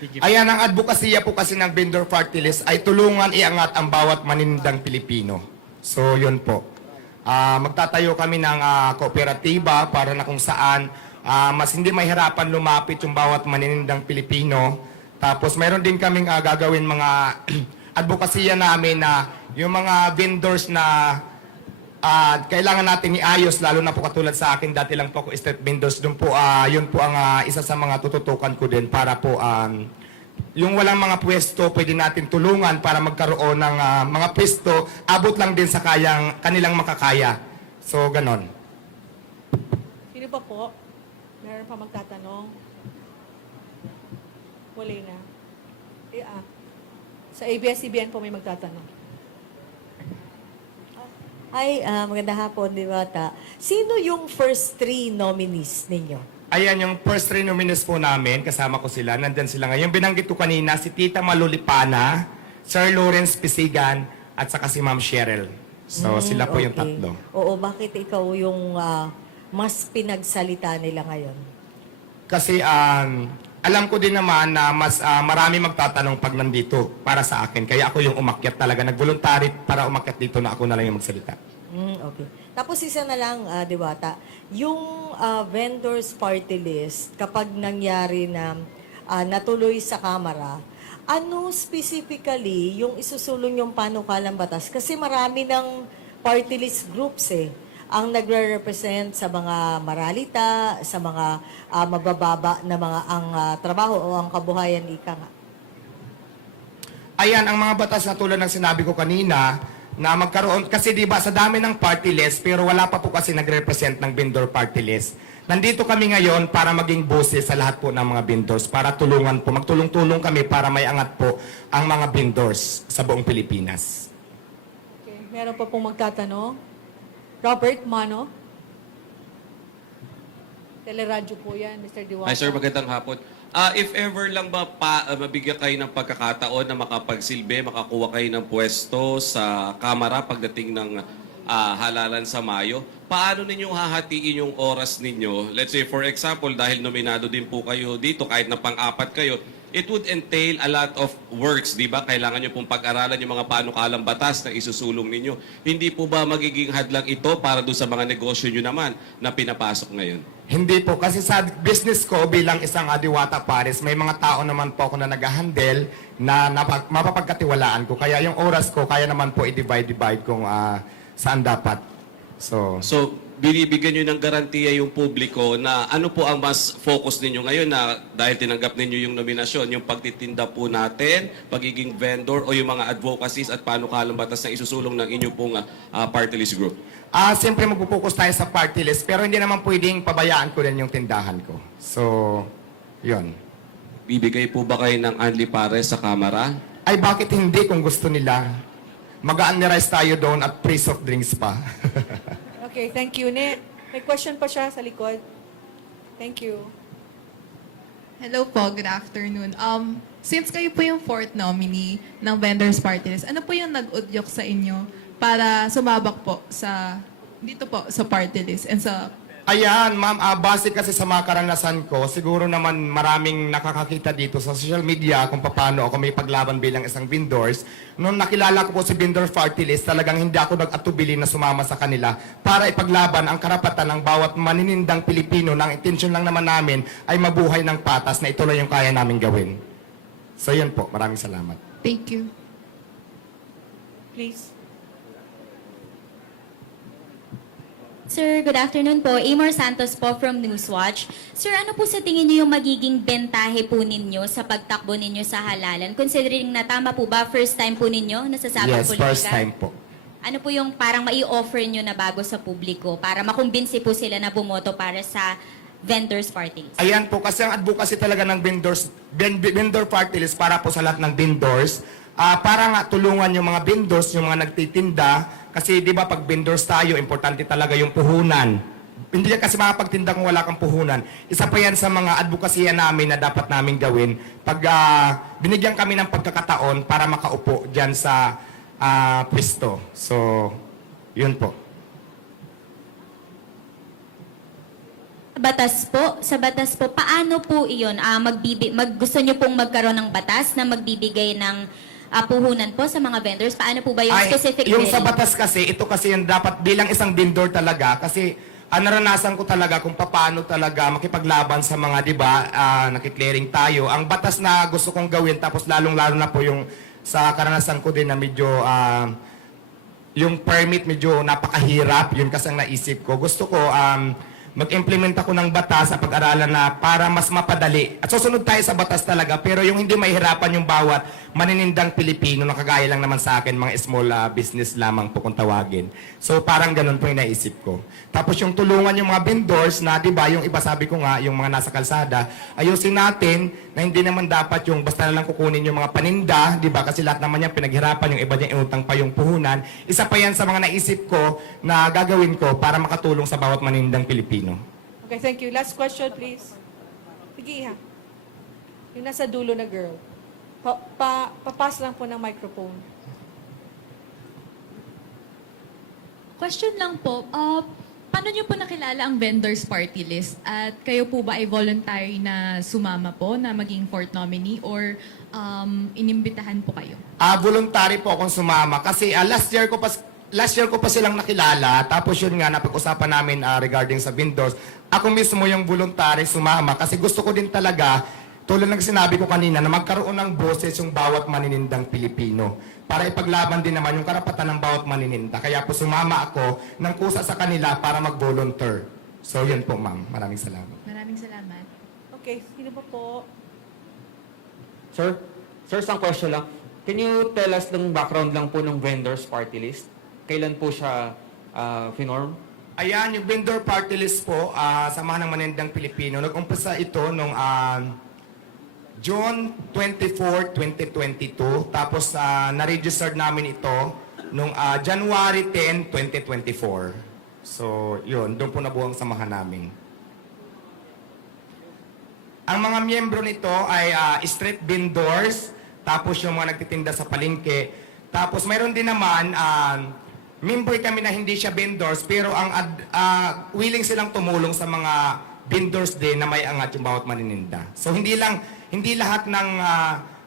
Ayan, ang advokasya po kasi ng vendor party list ay tulungan iangat ang bawat maninindang Pilipino. So, yun po. Magtatayo kami ng kooperatiba para na kung saan mas hindi mahirapan lumapit yung bawat maninindang Pilipino. Tapos, mayroon din kaming gagawin mga advokasya namin na yung mga vendors na kailangan natin iayos, lalo na po katulad sa akin, dati lang po ako street vendors, doon po, yun po ang isa sa mga tututukan ko din para po yung walang mga pwesto, pwede natin tulungan para magkaroon ng mga pwesto, abot lang din sa kanilang makakaya. So, ganon. Sino pa po? Meron pa magtatanong? Wala na. Sa ABS-CBN po may magtatanong. Ay, magandang hapon, Diwata. Sino yung first three nominees ninyo? Ayan, yung first three nominees po namin, kasama ko sila, nandyan sila ngayon. Binanggit ko kanina, si Tita Malulipana, Sir Lawrence Pisigan, at saka si Ma'am Cheryl. So, sila po yung Okay. tatlo. Oo, bakit ikaw yung mas pinagsalita nila ngayon? Kasi alam ko din naman na mas marami magtatanong pag nandito para sa akin. Kaya ako yung umakyat talaga. Nag-voluntary para umakyat dito na ako na lang yung magsalita. Okay. Tapos isa na lang, Diwata, yung vendors party list, kapag nangyari na natuloy sa Kamara, ano specifically yung isusulong yung panukalang batas? Kasi marami ng party list groups ang nagre-represent sa mga maralita, sa mga mabababa na mga ang trabaho o ang kabuhayan, ika nga. Ayan, ang mga batas na tulad ng sinabi ko kanina, na magkaroon, kasi di ba sa dami ng party list, pero wala pa po kasi nagre-represent ng vendor party list. Nandito kami ngayon para maging boses sa lahat po ng mga vendors, para tulungan po, magtulong-tulong kami para may angat po ang mga vendors sa buong Pilipinas. Okay. Meron pa pong magtatanong? Robert Mano? Teleradyo po yan, Mr. Diwata. Hi sir, magandang hapon. If ever lang ba mabigyan kayo ng pagkakataon na makapagsilbi, makakuha kayo ng pwesto sa Kamara pagdating ng halalan sa Mayo, paano ninyo hahatiin yung oras ninyo? Let's say for example, dahil nominado din po kayo dito, kahit na pang-apat kayo, it would entail a lot of works, di ba? Kailangan nyo pong pag-aralan yung mga panukalang batas na isusulong ninyo. Hindi po ba magiging hadlang ito para doon sa mga negosyo nyo naman na pinapasok ngayon? Hindi po, kasi sa business ko bilang isang Diwata Pares, may mga tao naman po ako na nag-handle na mapapagkatiwalaan ko. Kaya yung oras ko, kaya naman po i-divide kung saan dapat. So, binibigyan nyo ng garantiya yung publiko na ano po ang mas focus ninyo ngayon na dahil tinanggap ninyo yung nominasyon, yung pagtitinda po natin, pagiging vendor o yung mga advocacies at panukalang batas na isusulong ng inyo pong party list group? siyempre magpo-focus tayo sa party list, pero hindi naman pwedeng pabayaan ko rin yung tindahan ko. So, yun. Bibigay po ba kayo ng Anli Pares sa Kamara? Ay, bakit hindi kung gusto nila? Mag-unrice tayo doon at free soft drinks pa. Okay, thank you. May question pa siya sa likod. Thank you. Hello po, good afternoon. Since kayo po yung fourth nominee ng Vendors Party List, ano po yung nag-udyok sa inyo para sumabak po dito po sa party list and sa... Ayan, ma'am, base kasi sa mga karanasan ko, siguro naman maraming nakakakita dito sa social media kung paano ako may paglaban bilang isang vendors. Noong nakilala ko po si Vendor Party List, talagang hindi ako nag-atubili na sumama sa kanila para ipaglaban ang karapatan ng bawat maninindang Pilipino na ang intensyon lang naman namin ay mabuhay ng patas na ito lang yung kaya namin gawin. So yun po, maraming salamat. Thank you. Please. Sir, good afternoon po. Amor Santos po from Newswatch. Sir, ano po sa tingin niyo yung magiging bentahe po ninyo sa pagtakbo ninyo sa halalan? Considering na tama po ba, first time po ninyo nasasabang Yes, politika? first time po. Ano po yung parang mai-offer nyo na bago sa publiko para makumbinsi po sila na bumoto para sa vendors party list? Ayan po, kasi ang advocacy talaga ng vendor party list para po sa lahat ng vendors, para nga tulungan yung mga vendors, yung mga nagtitinda, kasi di ba pag vendors tayo, importante talaga yung puhunan. Hindi kasi makapagtinda kung wala kang puhunan. Isa pa yan sa mga advokasya namin na dapat namin gawin pag binigyan kami ng pagkakataon para makaupo dyan sa pwesto. So, yun po. batas po, paano po iyon? Gusto niyo pong magkaroon ng batas na magbibigay ng puhunan po sa mga vendors? Paano po ba yung specific yung sa bill? batas kasi, ito kasi yung dapat bilang isang vendor talaga kasi naranasan ko talaga kung paano talaga makipaglaban sa mga, di ba, nakiklearing tayo. Ang batas na gusto kong gawin, tapos lalong-lalo na po yung sa karanasan ko din na medyo yung permit medyo napakahirap, yun kasi ang naisip ko. Gusto ko mag-implement ako ng batas sa pag-aralan na para mas mapadali. At susunod tayo sa batas talaga, pero yung hindi mahihirapan yung bawat maninindang Pilipino na kagaya lang naman sa akin, mga small business lamang po kung tawagin. So parang ganun po yung naisip ko. Tapos yung tulungan yung mga vendors na, di ba, yung iba sabi ko nga, yung mga nasa kalsada, ayusin natin na hindi naman dapat yung basta na lang kukunin yung mga paninda, di ba? Kasi lahat naman yan pinaghirapan, yung iba niya inutang pa yung puhunan. Isa pa yan sa mga naisip ko na gagawin ko para makatulong sa bawat manindang Pilipino. Okay, thank you. Last question, please. Sige, ha. Yung nasa dulo na girl. Papas lang po ng microphone. Question lang po, paano niyo po nakilala ang vendors party list? At kayo po ba ay voluntary na sumama po na maging fourth nominee or inimbitahan po kayo? Voluntary po akong sumama kasi last year ko pa silang nakilala, tapos yun nga napag-usapan namin regarding sa vendors. Ako mismo yung voluntary sumama kasi gusto ko din talaga, tulad ng sinabi ko kanina, na magkaroon ng boses yung bawat maninindang Pilipino para ipaglaban din naman yung karapatan ng bawat manininda. Kaya po sumama ako ng kusa sa kanila para mag-volunteer. So yun po, ma'am. Maraming salamat. Maraming salamat. Okay, sino pa po? Sir, isang question lang. Can you tell us ng background lang po ng vendors party list? Kailan po siya finorm? Ayan, yung vendor party list po, Samahan ng Manindang Pilipino. Nag-umpisa ito nung June 24, 2022. Tapos na-register namin ito nung January 10, 2024. So, yun. Doon po nabuo ang samahan namin. Ang mga miyembro nito ay street vendors, tapos yung mga nagtitinda sa palengke. Tapos mayroon din naman, member kami na hindi siya vendors, pero ang willing silang tumulong sa mga vendors din na may angat yung bawat manininda. So hindi lahat ng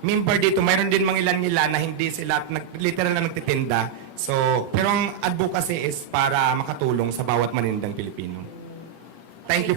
member dito, mayroon din mga ilan-ilan na hindi sila literal na nagtitinda. So, pero ang advocacy is para makatulong sa bawat manindang Pilipino. Thank you.